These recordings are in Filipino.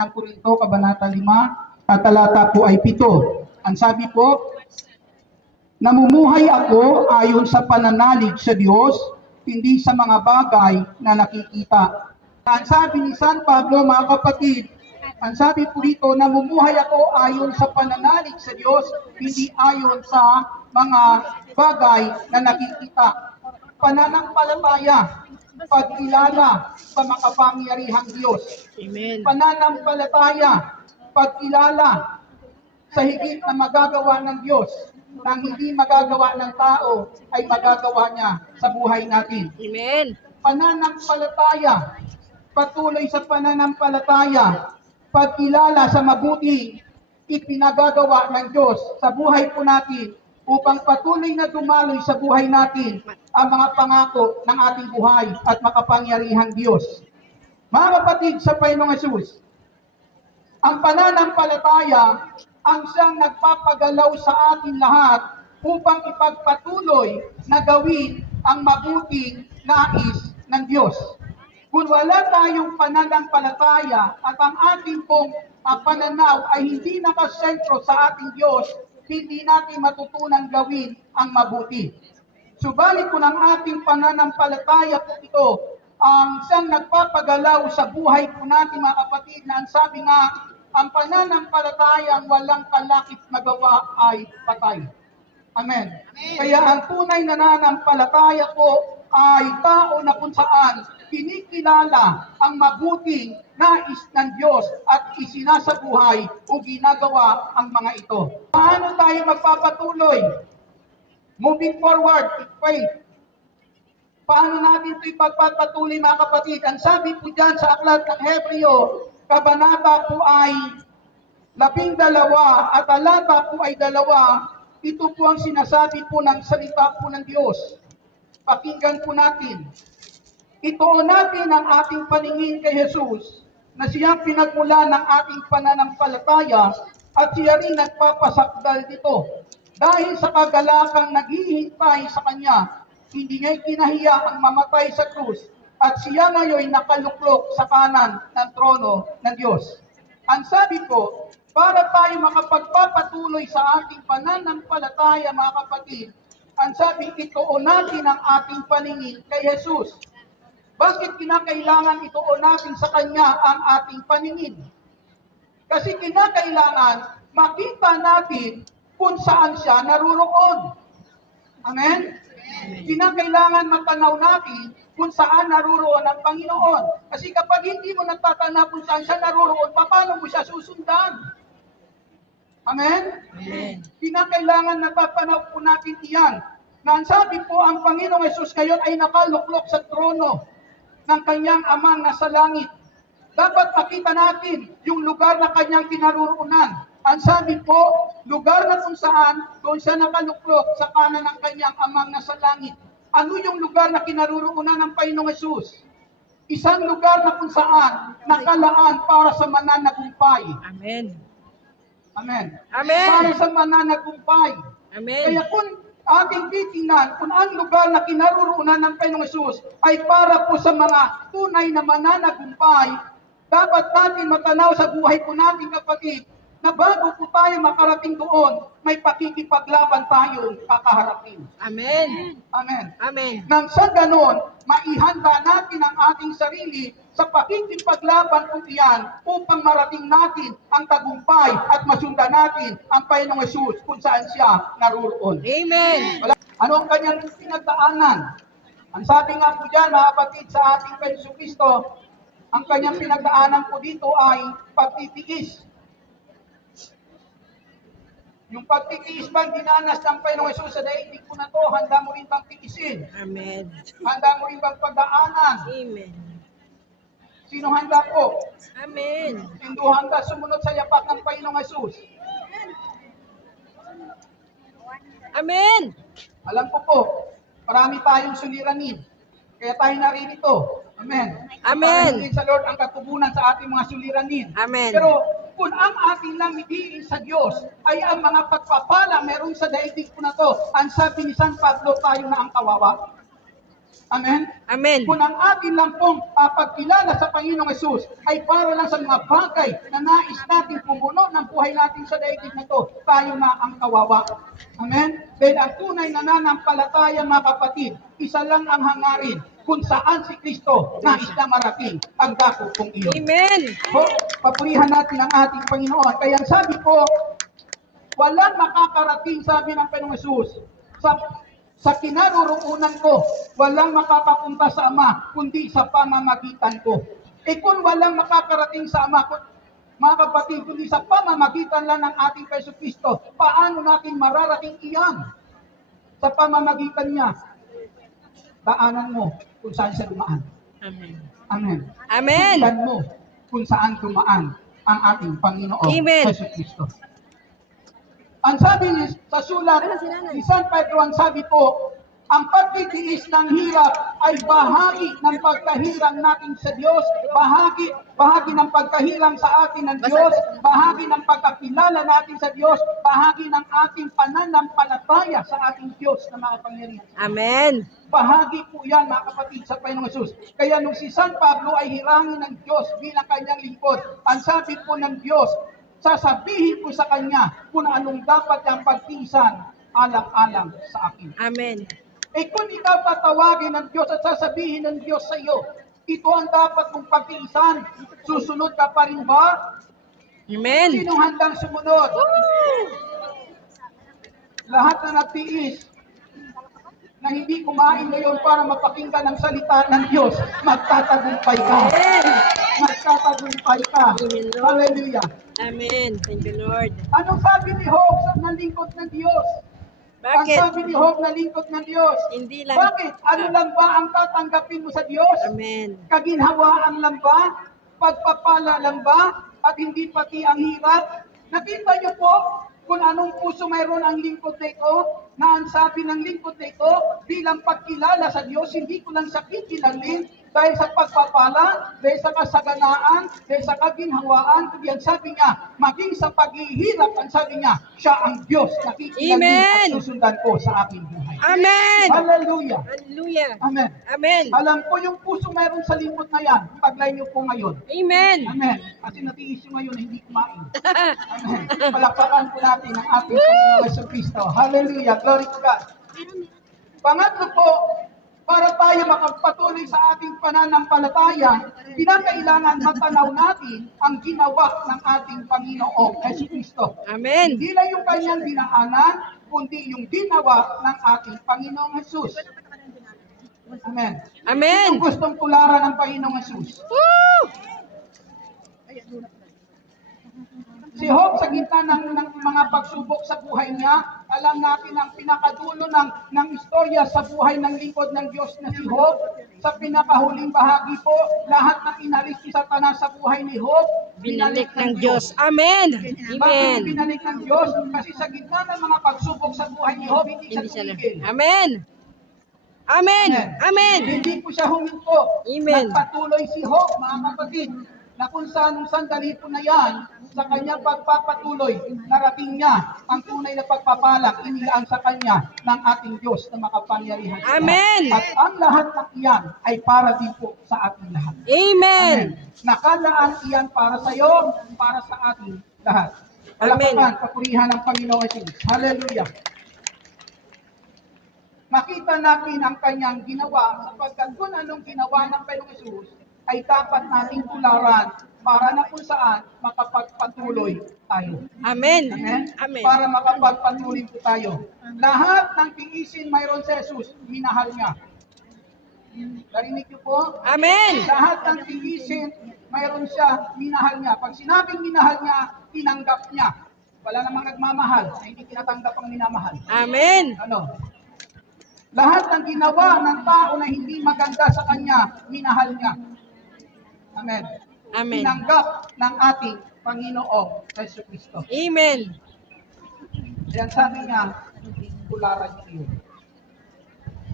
Ang Korinto, Kabanata 5, at talata po ay 7. Ang sabi po, namumuhay ako ayon sa pananalig sa Diyos, hindi sa mga bagay na nakikita. Ang sabi ni San Pablo, mga kapatid, ang sabi po dito, namumuhay ako ayon sa pananalig sa Diyos, hindi ayon sa mga bagay na nakikita. Pananampalataya, pagkilala sa makapangyarihang Diyos. Amen. Pananampalataya, pagkilala sa higit na magagawa ng Diyos, nang hindi magagawa ng tao ay magagawa niya sa buhay natin. Amen. Pananampalataya, patuloy sa pananampalataya, pagkilala sa mabuti ipinagagawa ng Diyos sa buhay po natin upang patuloy na dumaloy sa buhay natin ang mga pangako ng ating buhay at makapangyarihang Diyos. Mga kapatid sa Panginoong Hesus, ang pananampalataya ang siyang nagpapagalaw sa atin lahat upang ipagpatuloy na gawin ang mabuting nais ng Diyos. Kung wala tayong pananampalataya at ang ating pong pananaw ay hindi nakasentro sa ating Diyos, hindi natin matutunang gawin ang mabuti. Subalit kung ang ating pananampalataya po ito, ang siyang nagpapagalaw sa buhay po natin, mga kapatid, na ang sabi nga, ang pananampalatayang walang kalakip na gawa ay patay. Amen. Amen. Kaya ang tunay na nananampalataya po ay tao na kung saan kinikilala ang mabuting nais ng Diyos at isinasabuhay o ginagawa ang mga ito. Paano tayo magpapatuloy? Moving forward with faith. Paano natin ito ipagpapatuloy, mga kapatid? Ang sabi po dyan sa aklat ng Hebreo, kabanata po ay 12 at talata po ay 2. Ito po ang sinasabi po ng salita po ng Diyos. Pakinggan po natin. Ituon natin ang ating paningin kay Jesus na siya pinagmula ng ating pananampalataya at siya rin nagpapasakdal dito. Dahil sa kagalakang naghihintay sa Kanya, hindi niya kinahiya ang mamatay sa krus at siya ngayon nakaluklok sa kanan ng trono ng Diyos. Ang sabi ko, para tayo makapagpapatuloy sa ating pananampalataya, mga kapatid, ang sabi, ituon natin ang ating paningin kay Jesus. Bakit kinakailangan ituon natin sa Kanya ang ating paningin? Kasi kinakailangan makita natin kung saan siya naruroon. Amen? Kinakailangan matanaw natin kung saan naruroon ang Panginoon. Kasi kapag hindi mo natatanaw kung saan siya naruroon, paano mo siya susundan? Amen? Amen. Kinakailangan natatanaw po natin iyan. Na ang sabi po, ang Panginoong Hesus ngayon ay nakaluklok sa trono ng kanyang amang nasa langit. Dapat makita natin yung lugar na kanyang kinaruroonan. Ang sabi po, lugar na kung saan, doon siya nakaluklok sa kanan ng kanyang amang nasa langit. Ano yung lugar na kinaruroonan ng Panginoong Hesus? Isang lugar na kung saan nakalaan para sa mananagumpay. Amen. Amen. Amen. Para sa mananagumpay. Amen. Kaya kung ating titingnan, kung ang lugar na kinaruroonan ng Panginoong Hesus ay para po sa mga tunay na mananagumpay, dapat natin matanaw sa buhay po natin, kapatid, na bago po tayo makarating doon, may pakikipaglaban tayong kakaharapin. Amen. Amen. Amen. Nang sa ganon, maihanda natin ang ating sarili sa pakikipaglaban po iyan upang marating natin ang tagumpay at masundan natin ang Panginoong Hesus kung saan siya naruroon. Amen. Ano ang kanyang pinagdaanan? Ang sabi nga po dyan, mga kapatid, sa ating Panginoong Kristo, ang kanyang pinagdaanan po dito ay pagtitiis. Yung pagtitiis bang dinanas ng Panginoong Hesus sa daigdig po na to, handa mo rin bang tiisin? Amen. Handa mo rin bang pagdaanan? Amen. Sino handa po? Amen. Sino handa sumunod sa yapak ng Panginoong Hesus? Amen. Alam ko po, marami tayong suliranin. Kaya tayo naririto. Amen. Amen. Panginoon sa Lord ang katubunan sa ating mga suliranin. Amen. Pero kung ang ating lamigin sa Diyos ay ang mga pagpapala meron sa daigdig po na to, ang sabi ni San Pablo, tayo na ang kawawa. Amen? Amen. Kung ang atin lang pong pagkilala sa Panginoong Yesus ay para lang sa mga bagay na nais natin pumuno ng buhay natin sa daigdig na to, tayo na ang kawawa. Amen? Dahil ang tunay na nananampalataya, mga kapatid, isa lang ang hangarin kung saan si Kristo nais na marating ang dako kong iyon. Amen. So, papurihan natin ang ating Panginoon. Kaya sabi ko, walang makakarating, sabi ng Panginoong Yesus, sa kinaroroonan ko, walang makakapunta sa Ama, kundi sa pamamagitan ko. Kung walang makakarating sa Ama, mga kapatid, kundi sa pamamagitan lang ng ating Yesu Kristo, paano natin mararating iyan? Sa pamamagitan niya, daanan mo kung saan siya dumaan. Amen. Amen. Amen. Sundan mo kung saan dumaan ang ating Panginoon Amen. Yesu Kristo. Ang sabi sa sulat ni San Pedro, ang sabi po, ang pagtitiis ng hirap ay bahagi ng pagkahirang natin sa Diyos, bahagi ng pagkahirang sa atin ng Diyos, bahagi ng pagkakilala natin sa Diyos, bahagi ng ating pananampalataya sa ating Diyos na makapangyarihan. Amen. Bahagi po yan, mga kapatid, sa Panginoong Yesus. Kaya nung si San Pablo ay hirangin ng Diyos bilang kanyang lingkod, ang sabi po ng Diyos, sasabihin ko sa kanya kung anong dapat niyang pagtiisan alang-alang sa akin. Amen. Kung ikaw tatawagin ng Diyos at sasabihin ng Diyos sa iyo, ito ang dapat mong pagtiisan, susunod ka pa rin ba? Amen. Sinong handang sumunod? Lahat na nagtiis, na hindi kumain ngayon para mapakinggan ang salita ng Diyos, magtatagumpay ka. Magtatagumpay ka. Hallelujah. Amen. Thank you, Lord. Anong sabi ni Job sa lingkod ng Diyos? Ang Bakit? sabi ni Job na lingkod ng Diyos. Hindi lang. Bakit? Ano lang ba ang tatanggapin mo sa Diyos? Amen. Kaginhawaan lang ba? Pagpapala lang ba? At hindi pati ang hirap? Nakita niyo po kung anong puso mayroon ang lingkod na ito? Na ang sabi ng lingkod na ito, bilang pagkilala sa Diyos, hindi ko lang siya kikilalin dahil sa pagpapala, dahil sa kasaganaan, dahil sa kaginhawaan, kundi ang sabi niya, maging sa paghihirap, ang sabi niya, siya ang Diyos na kikilalin Amen. at susundan ko sa aking buhay. Amen. Hallelujah. Hallelujah. Amen. Amen. Alam ko yung puso mayroon sa lingkod na yan, taglay niyo po ngayon. Amen. Amen. Kasi natiis yung ngayon na hindi kumain. Amen. Palakpakan po natin ang ating Panginoon Yesu Cristo. Hallelujah. Glory to God. Pangatlo po, para tayo makapatuloy sa ating pananampalataya, kinakailangan matanaw natin ang ginawa ng ating Panginoong Yesu Cristo. Amen. Hindi lang yung kanyang dinaanan, kundi yung ginawa ng ating Panginoong Jesus. Amen. Amen. Kung gustong tularan ng Panginoong Jesus. Woo! Si Job sa gitna ng mga pagsubok sa buhay niya, alam natin ang pinakadulo ng istorya sa buhay ng lingkod ng Diyos na si Job. Sa pinakahuling bahagi po, lahat ng inalis ni Satanas sa buhay ni Job, Binalik ng Diyos. Amen. Bakit Amen. binalik ng Diyos? Kasi sa gitna ng mga pagsubok sa buhay ni Job, hindi siya Hindi siya lang. tumigil. Amen. Amen. Amen. Hindi po siya huminto. Amen. Nagpatuloy si Job, mga kapatid, na kung saan nung sandali po na yan, sa kanyang pagpapatuloy, narating niya ang tunay na pagpapala, inilaan sa kanya ng ating Diyos na makapangyarihan. Amen. At ang lahat ng iyan ay para din po sa ating lahat. Amen. Nakalaan iyan para sa iyo, para sa ating lahat. Amen. Palakpakan, papurihan ng Panginoon Jesus. Hallelujah. Makita natin ang kanyang ginawa sapagkat kung anong ginawa ng Panginoong Jesus ay dapat nating tularan para na kung saan makapagpatuloy tayo. Amen. Amen? Amen. Para makapagpatuloy po tayo. Lahat ng tiisin mayroon si Jesus, minahal niya. Narinig niyo po? Amen. Lahat ng tiisin mayroon siya, minahal niya. Pag sinabing minahal niya, tinanggap niya. Wala namang nagmamahal na hindi tinatanggap ang minamahal. Amen. Ano? Lahat ng ginawa ng tao na hindi maganda sa kanya, minahal niya. Amen. Amen. Tinanggap ng ating Panginoong Yesu Cristo. Amen. Yan sabi niya, tularan niyo yun.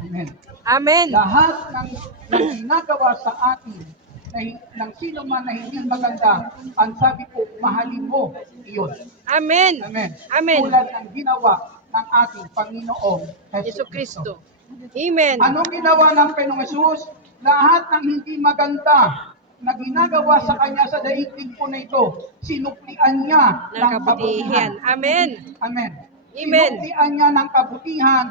Amen. Amen. Lahat ng ginagawa sa atin ng sino man na hindi maganda, ang sabi ko, mahalin mo iyon. Amen. Amen. Amen. Tulad ng ginawa ng ating Panginoong Yesu Kristo. Amen. Anong ginawa ng Panginoong Hesus? Lahat ng hindi maganda na ginagawa sa kanya sa daigdig po na ito, sinuklian niya Ng ng kabutihan. kabutihan. Amen. Amen. Amen. Sinuklian niya ng kabutihan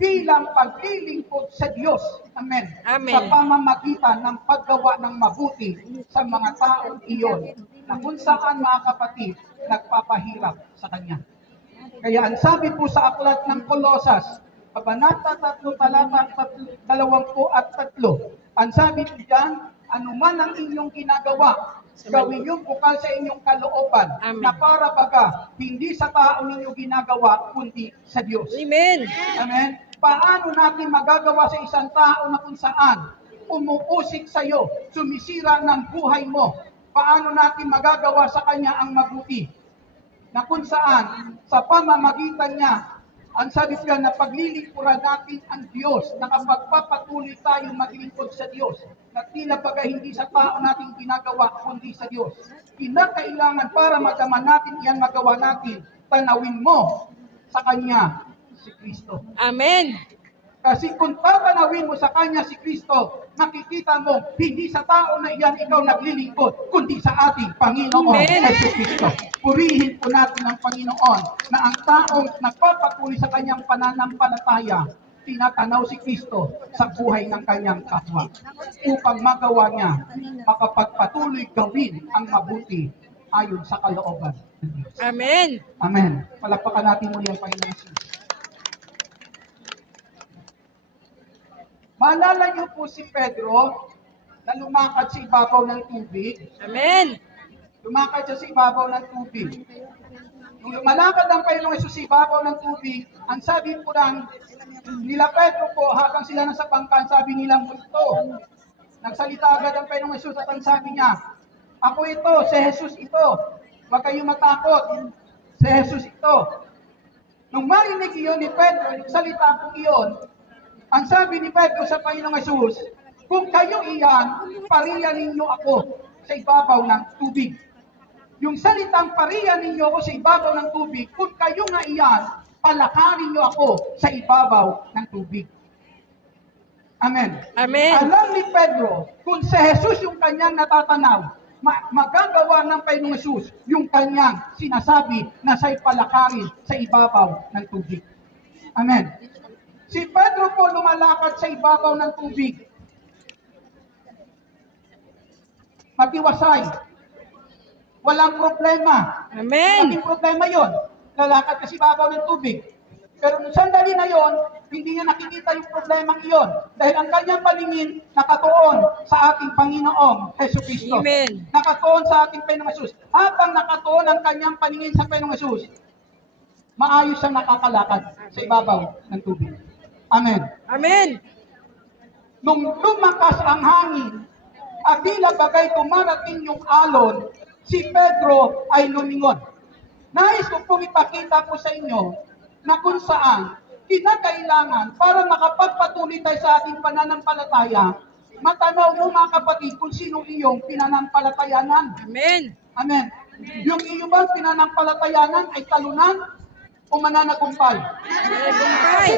bilang paglilingkod sa Diyos. Amen. Amen. Sa pamamagitan ng paggawa ng mabuti sa mga taong iyon na kung saan mga kapatid nagpapahirap sa Kanya. Kaya ang sabi po sa aklat ng Kolosas, Kabanata 3, talata 23, ang sabi po diyan, anuman ang inyong ginagawa, gawin yung bukal sa inyong kalooban, Amen. na para baga, hindi sa tao ninyo ginagawa, kundi sa Diyos. Amen. Amen? Paano natin magagawa sa isang tao na kung saan umuusik sa iyo, sumisira ng buhay mo? Paano natin magagawa sa kanya ang mabuti? Na kung saan, sa pamamagitan niya, ang sabi niya na paglilingkuran natin ang Diyos, na kapag papatuloy tayong maglingkod sa Diyos, na tila baga hindi sa tao natin ginagawa, kundi sa Diyos. Kinakailangan para magawa natin yan, magawa natin, tanawin mo sa Kanya si Kristo. Amen. Kasi kung tatanawin mo sa Kanya si Kristo, makikita mo, hindi sa tao na iyan ikaw naglilingkod, kundi sa ating Panginoon Amen. Yesu Kristo. Purihin po natin ang Panginoon na ang taong nagpapatuloy sa Kanyang pananampalataya, tinatanaw si Kristo sa buhay ng Kanyang kapwa upang magawa niya, makapagpatuloy gawin ang mabuti ayon sa kalooban ng Diyos. Amen. Amen. Palakpakan natin muli ang Panginoon Jesus. Maalala niyo po si Pedro na lumakad sa ibabaw ng tubig. Amen. Lumakad siya sa ibabaw ng tubig. Nung lumalakad ang Panginoong Hesus sa ibabaw ng tubig, ang sabi po nila Pedro po, habang sila nasa bangka, sabi nilang multo. Nagsalita agad ang Panginoong Hesus at ang sabi niya, ako ito, si Jesus ito. Huwag kayong matakot. Si Jesus ito. Nung marinig iyon ni Pedro, yung salita po iyon, ang sabi ni Pedro sa Panginoong Hesus, kung kayo iyan, pariyan ninyo ako sa ibabaw ng tubig. Yung salitang pariyan ninyo ako sa ibabaw ng tubig, kung kayo nga iyan, palakarin niyo ako sa ibabaw ng tubig. Amen. Amen. Alam ni Pedro, kung si Jesus yung kanyang natatanaw, magagawa ng Panginoong Hesus yung kanyang sinasabi na siya'y palakarin sa ibabaw ng tubig. Amen. Si Pedro po lumalakad sa ibabaw ng tubig. Matiwasay. Walang problema. Amen. Malaking problema yon. Lalakad ka sa ibabaw ng tubig. Pero nung sandali na yon, hindi niya nakikita yung problema iyon. Dahil ang kanyang paningin nakatuon sa ating Panginoong Hesus Kristo. Amen. Nakatuon sa ating Panginoong Hesus. Habang nakatuon ang kanyang paningin sa Panginoong Hesus, maayos siyang nakakalakad sa ibabaw ng tubig. Amen. Amen. Nung lumakas ang hangin, at tila bagay tumarating yung alon, si Pedro ay lumingon. Nais ko pong ipakita po sa inyo na kung saan kinakailangan para makapagpatuloy tayo sa ating pananampalataya, matanaw mo mga kapatid kung sino iyong pinanampalatayanan. Amen. Amen. Yung iyong bang pinanampalatayanan ay talunan o mananagumpay? Tagumpay.